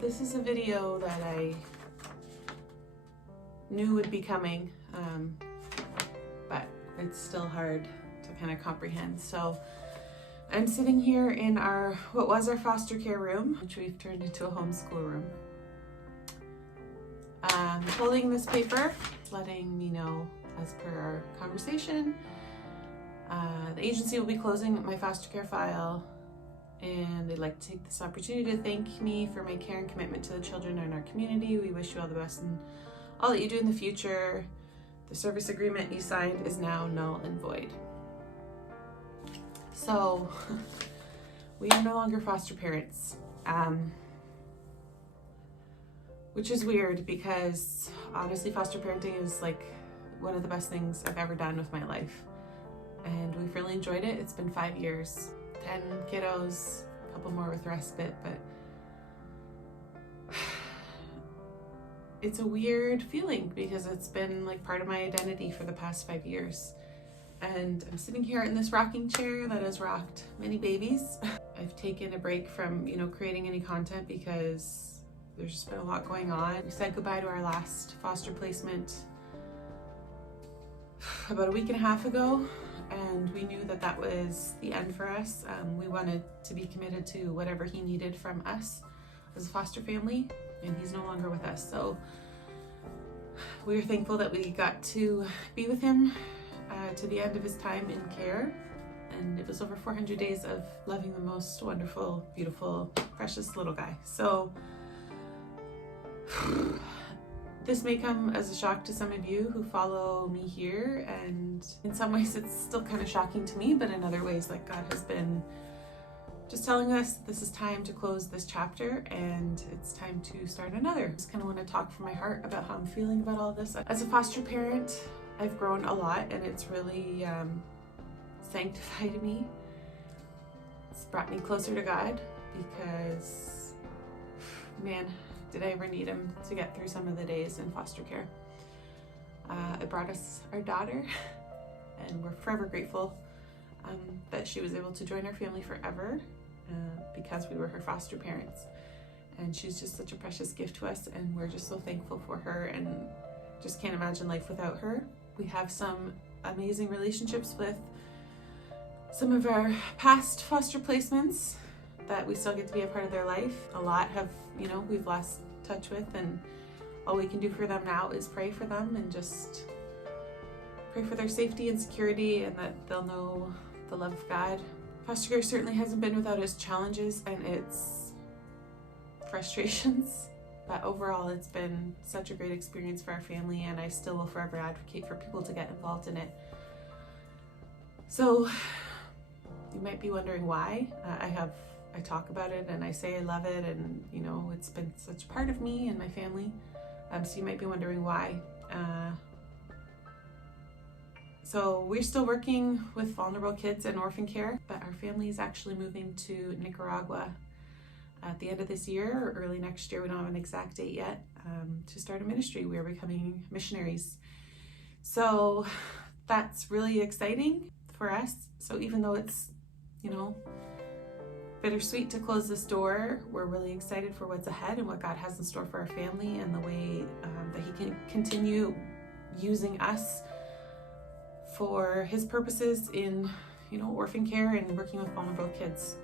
This is a video that I knew would be coming, but it's still hard to kind of comprehend. So I'm sitting here in what was our foster care room, which we've turned into a homeschool room. Holding this paper, letting me know, as per our conversation, the agency will be closing my foster care file, and they'd like to take this opportunity to thank me for my care and commitment to the children in our community. We wish you all the best in all that you do in the future. The service agreement you signed is now null and void. So we are no longer foster parents, which is weird because honestly, foster parenting is like one of the best things I've ever done with my life. And we've really enjoyed it. It's been 5 years, 10 kiddos, a couple more with respite, but it's a weird feeling because it's been like part of my identity for the past 5 years. And I'm sitting here in this rocking chair that has rocked many babies. I've taken a break from, creating any content because there's just been a lot going on. We said goodbye to our last foster placement about a week and a half ago, and we knew that that was the end for us. We wanted to be committed to whatever he needed from us as a foster family, and he's no longer with us. So we are thankful that we got to be with him to the end of his time in care. And it was over 400 days of loving the most wonderful, beautiful, precious little guy. So this may come as a shock to some of you who follow me here, and in some ways it's still kind of shocking to me, but in other ways, like, God has been just telling us this is time to close this chapter and it's time to start another. I just kind of want to talk from my heart about how I'm feeling about all this. As a foster parent, I've grown a lot, and it's really sanctified me. It's brought me closer to God because, man, did I ever need him to get through some of the days in foster care. It brought us our daughter, and we're forever grateful that she was able to join our family forever because we were her foster parents. And she's just such a precious gift to us, and we're just so thankful for her and just can't imagine life without her. We have some amazing relationships with some of our past foster placements that we still get to be a part of their life. A lot have, we've lost touch with, and all we can do for them now is pray for them and just pray for their safety and security, and that they'll know the love of God. Foster care certainly hasn't been without its challenges and its frustrations, but overall it's been such a great experience for our family, and I still will forever advocate for people to get involved in it. So you might be wondering why. I talk about it and I say I love it, and it's been such a part of me and my family. So you might be wondering why. So we're still working with vulnerable kids in orphan care, but our family is actually moving to Nicaragua at the end of this year or early next year. We don't have an exact date yet, to start a ministry. We are becoming missionaries. So that's really exciting for us. So even though it's, bittersweet to close this door, we're really excited for what's ahead and what God has in store for our family, and the way that he can continue using us for his purposes in, orphan care and working with vulnerable kids.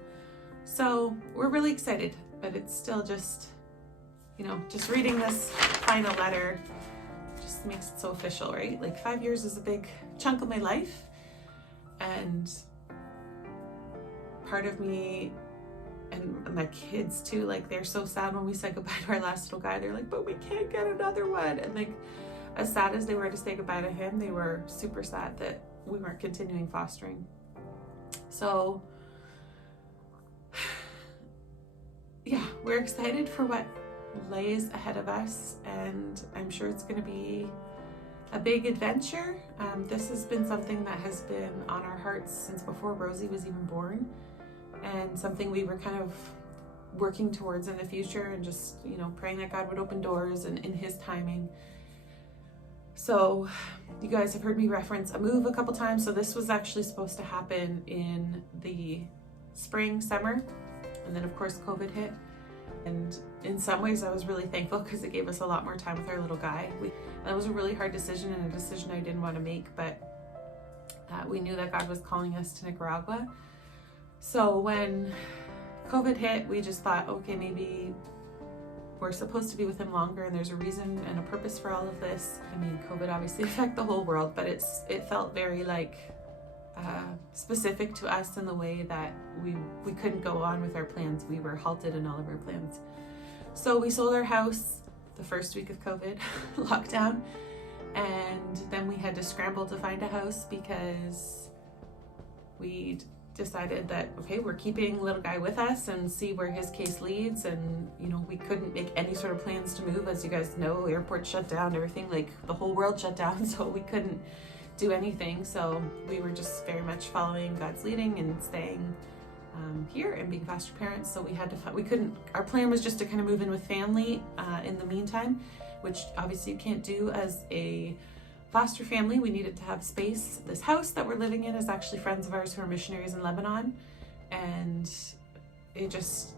So we're really excited, but it's still just, just reading this final letter just makes it so official, right? Like 5 years is a big chunk of my life, and part of me and my kids too, like, they're so sad when we said goodbye to our last little guy. They're like, but we can't get another one. And like, as sad as they were to say goodbye to him, they were super sad that we weren't continuing fostering. So yeah, we're excited for what lays ahead of us, and I'm sure it's going to be a big adventure. This has been something that has been on our hearts since before Rosie was even born, and something we were kind of working towards in the future, and just, praying that God would open doors and in his timing. So you guys have heard me reference a move a couple times. So this was actually supposed to happen in the spring, summer, and then of course COVID hit, and in some ways I was really thankful because it gave us a lot more time with our little guy. That was a really hard decision and a decision I didn't want to make, but we knew that God was calling us to Nicaragua. So when COVID hit, we just thought, okay, maybe we're supposed to be with him longer and there's a reason and a purpose for all of this. I mean, COVID obviously affected the whole world, but it felt very like specific to us in the way that we couldn't go on with our plans. We were halted in all of our plans. So we sold our house the first week of COVID lockdown, and then we had to scramble to find a house because we decided that, okay, we're keeping little guy with us and see where his case leads. And you know, we couldn't make any sort of plans to move. As you guys know, airport shut down, everything, like the whole world shut down, so we couldn't do anything. So we were just very much following God's leading and staying here and being foster parents. So our plan was just to kind of move in with family in the meantime, which obviously you can't do as a foster family. We needed to have space. This house that we're living in is actually friends of ours who are missionaries in Lebanon, and it just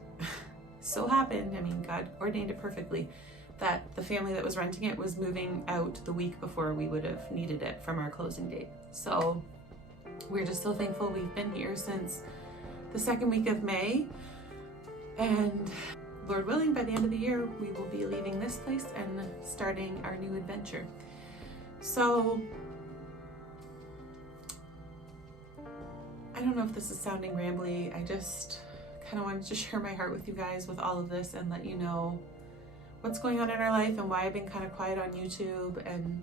so happened, I mean, God ordained it perfectly, that the family that was renting it was moving out the week before we would have needed it from our closing date. So we're just so thankful. We've been here since the second week of May, and Lord willing, by the end of the year, we will be leaving this place and starting our new adventure. So I don't know if this is sounding rambly. I just kind of wanted to share my heart with you guys with all of this and let you know what's going on in our life and why I've been kind of quiet on YouTube. And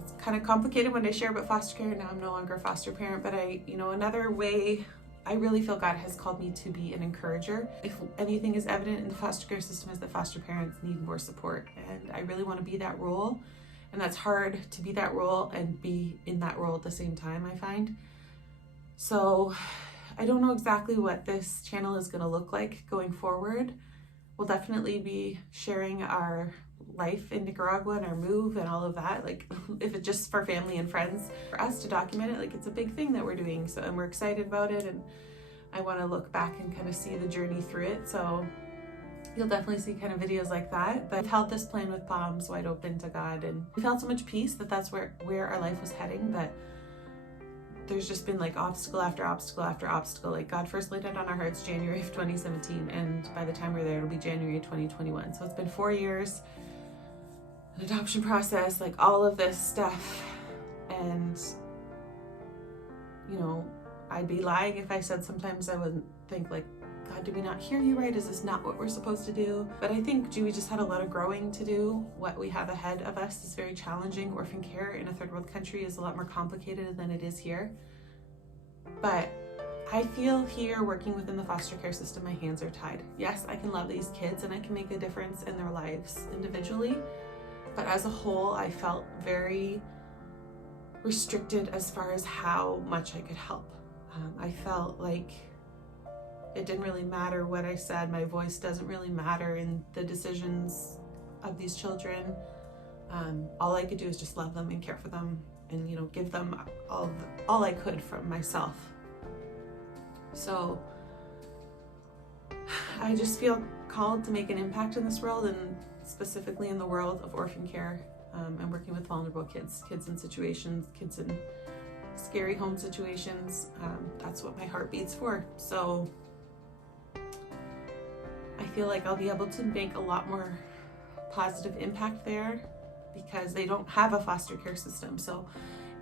it's kind of complicated when I share about foster care. Now I'm no longer a foster parent, but another way I really feel God has called me to be an encourager. If anything is evident in the foster care system is that foster parents need more support, and I really want to be that role. And that's hard to be that role and be in that role at the same time, I find. So I don't know exactly what this channel is going to look like going forward. We'll definitely be sharing our life in Nicaragua and our move and all of that, like if it's just for family and friends, for us to document it, like it's a big thing that we're doing. So, and we're excited about it, and I want to look back and kind of see the journey through it. So you'll definitely see kind of videos like that. But we've held this plan with palms wide open to God, and we felt so much peace that that's where our life was heading. But there's just been like obstacle after obstacle after obstacle. Like God first laid it on our hearts January of 2017, and by the time we're there, it'll be January 2021. So it's been 4 years, an adoption process, like all of this stuff. And I'd be lying if I said sometimes I wouldn't think like, God, did we not hear you right? Is this not what we're supposed to do? But I think we just had a lot of growing to do. What we have ahead of us is very challenging. Orphan care in a third world country is a lot more complicated than it is here. But I feel here working within the foster care system, my hands are tied. Yes, I can love these kids and I can make a difference in their lives individually. But as a whole, I felt very restricted as far as how much I could help. I felt like it didn't really matter what I said. My voice doesn't really matter in the decisions of these children. All I could do is just love them and care for them and, give them all I could from myself. So I just feel called to make an impact in this world, and specifically in the world of orphan care, and working with vulnerable kids in situations, kids in scary home situations. That's what my heart beats for. So I feel like I'll be able to make a lot more positive impact there because they don't have a foster care system. So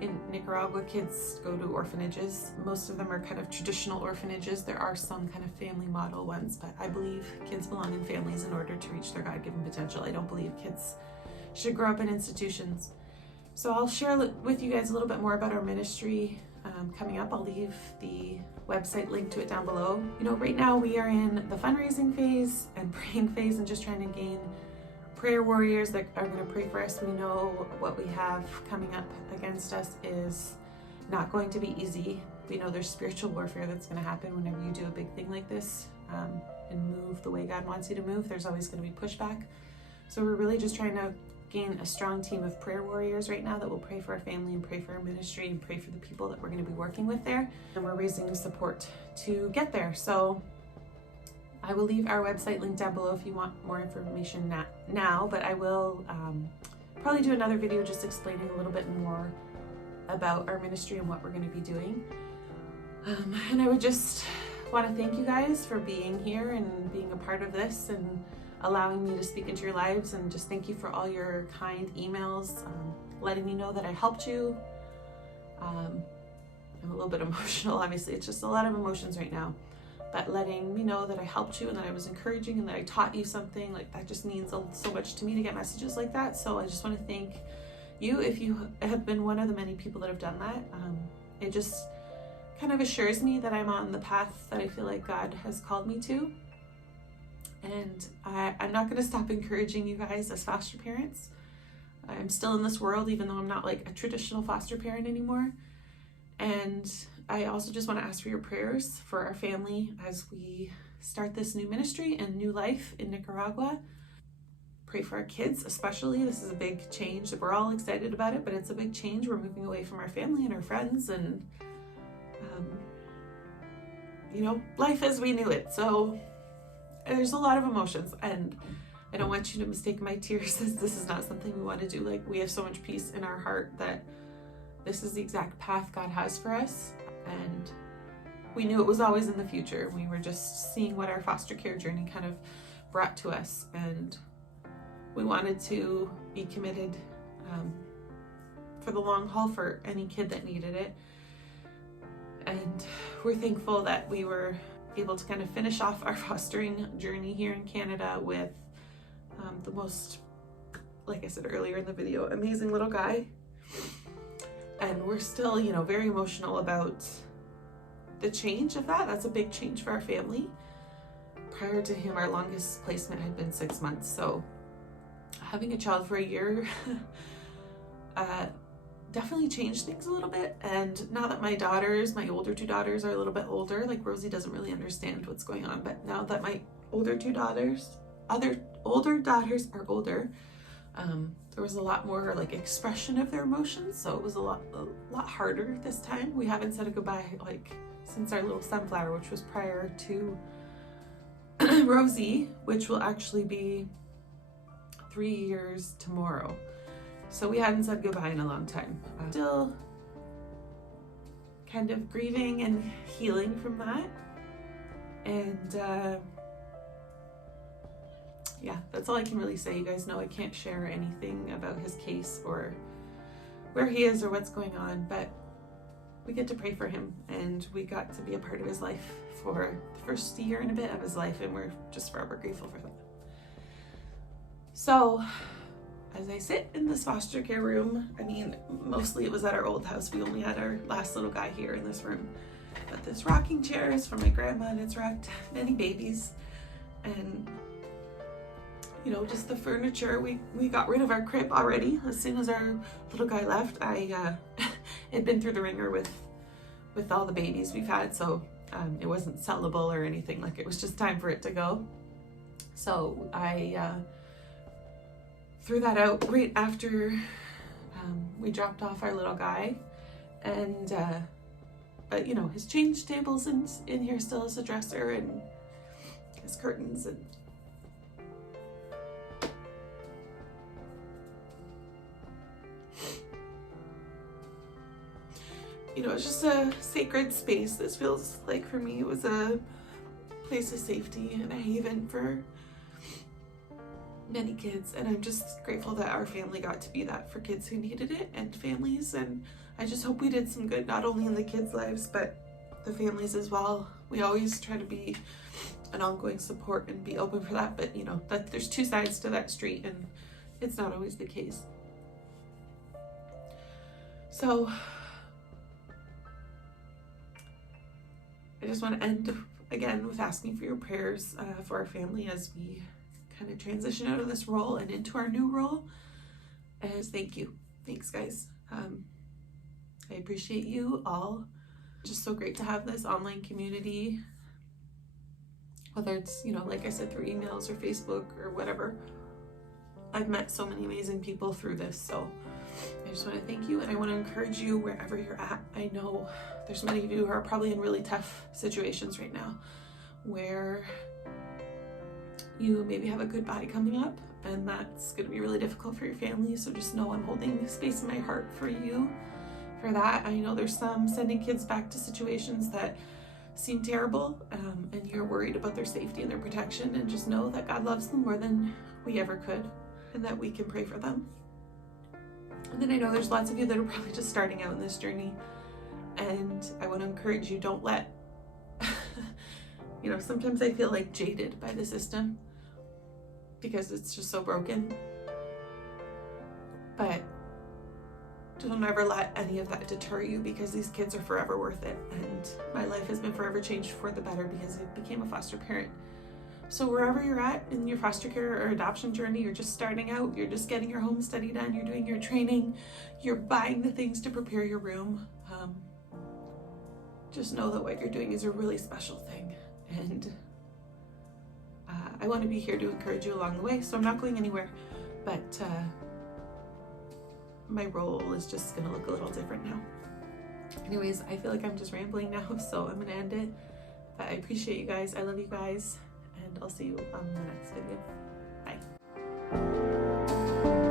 in Nicaragua, kids go to orphanages. Most of them are kind of traditional orphanages. There are some kind of family model ones, but I believe kids belong in families in order to reach their God-given potential. I don't believe kids should grow up in institutions. So I'll share with you guys a little bit more about our ministry coming up. I'll leave the website link to it down below. Right now we are in the fundraising phase and praying phase and just trying to gain prayer warriors that are going to pray for us. We know what we have coming up against us is not going to be easy. We know there's spiritual warfare that's going to happen whenever you do a big thing like this and move the way God wants you to move. There's always going to be pushback. So we're really just trying to gain a strong team of prayer warriors right now that will pray for our family and pray for our ministry and pray for the people that we're going to be working with there. And we're raising support to get there. So I will leave our website linked down below if you want more information now, but I will probably do another video just explaining a little bit more about our ministry and what we're going to be doing. And I would just want to thank you guys for being here and being a part of this and allowing me to speak into your lives, and just thank you for all your kind emails, letting me know that I helped you. I'm a little bit emotional, obviously. It's just a lot of emotions right now, but letting me know that I helped you and that I was encouraging and that I taught you something, like that just means so much to me to get messages like that. So I just want to thank you if you have been one of the many people that have done that. It just kind of assures me that I'm on the path that I feel like God has called me to. And I'm not going to stop encouraging you guys as foster parents. I'm still in this world, even though I'm not like a traditional foster parent anymore. And I also just want to ask for your prayers for our family as we start this new ministry and new life in Nicaragua. Pray for our kids, especially. This is a big change. We're all excited about it, but it's a big change. We're moving away from our family and our friends and, life as we knew it. So there's a lot of emotions, and I don't want you to mistake my tears as this is not something we want to do. Like, we have so much peace in our heart that this is the exact path God has for us, and we knew it was always in the future. We were just seeing what our foster care journey kind of brought to us, and we wanted to be committed for the long haul for any kid that needed it. And we're thankful that we were able to kind of finish off our fostering journey here in Canada with the most, like I said earlier in the video, amazing little guy. And we're still, very emotional about the change of that. That's a big change for our family. Prior to him, our longest placement had been 6 months. So having a child for a year definitely changed things a little bit. And now that my older two daughters are a little bit older, like Rosie doesn't really understand what's going on, but now that my older daughters are older, there was a lot more like expression of their emotions. So it was a lot harder this time. We haven't said a goodbye like since our little sunflower, which was prior to Rosie, which will actually be 3 years tomorrow. So we hadn't said goodbye in a long time. Still kind of grieving and healing from that. And yeah, that's all I can really say. You guys know I can't share anything about his case or where he is or what's going on, but we get to pray for him, and we got to be a part of his life for the first year and a bit of his life, and we're just forever grateful for that. So as I sit in this foster care room, mostly it was at our old house. We only had our last little guy here in this room. But this rocking chair is from my grandma, and it's rocked many babies. And, just the furniture. We got rid of our crib already. As soon as our little guy left, I had been through the ringer with all the babies we've had. So it wasn't sellable or anything. Like, it was just time for it to go. So I threw that out right after we dropped off our little guy, and but his change table's in here still as a dresser, and his curtains, and it's just a sacred space. This feels like, for me, it was a place of safety and a haven for many kids, and I'm just grateful that our family got to be that for kids who needed it and families. And I just hope we did some good, not only in the kids' lives but the families as well. We always try to be an ongoing support and be open for that, but that there's two sides to that street, and it's not always the case. So I just want to end again with asking for your prayers for our family as we kind of transition out of this role and into our new role. As thanks guys. I appreciate you all. Just so great to have this online community, whether it's like I said, through emails or Facebook or whatever. I've met so many amazing people through this, so I just want to thank you, and I want to encourage you wherever you're at. I know there's many of you who are probably in really tough situations right now where You maybe have a good body coming up, and that's going to be really difficult for your family, so just know I'm holding space in my heart for you for that. I know there's some sending kids back to situations that seem terrible, and you're worried about their safety and their protection, and just know that God loves them more than we ever could, and that we can pray for them. And then I know there's lots of you that are probably just starting out in this journey, and I want to encourage you, don't let sometimes I feel like jaded by the system because it's just so broken, but don't ever let any of that deter you, because these kids are forever worth it, and my life has been forever changed for the better because I became a foster parent. So wherever you're at in your foster care or adoption journey, you're just starting out, you're just getting your home study done, you're doing your training, you're buying the things to prepare your room, just know that what you're doing is a really special thing, and I want to be here to encourage you along the way, so I'm not going anywhere, but my role is just going to look a little different now. Anyways, I feel like I'm just rambling now, so I'm going to end it, but I appreciate you guys, I love you guys, and I'll see you on the next video. Bye.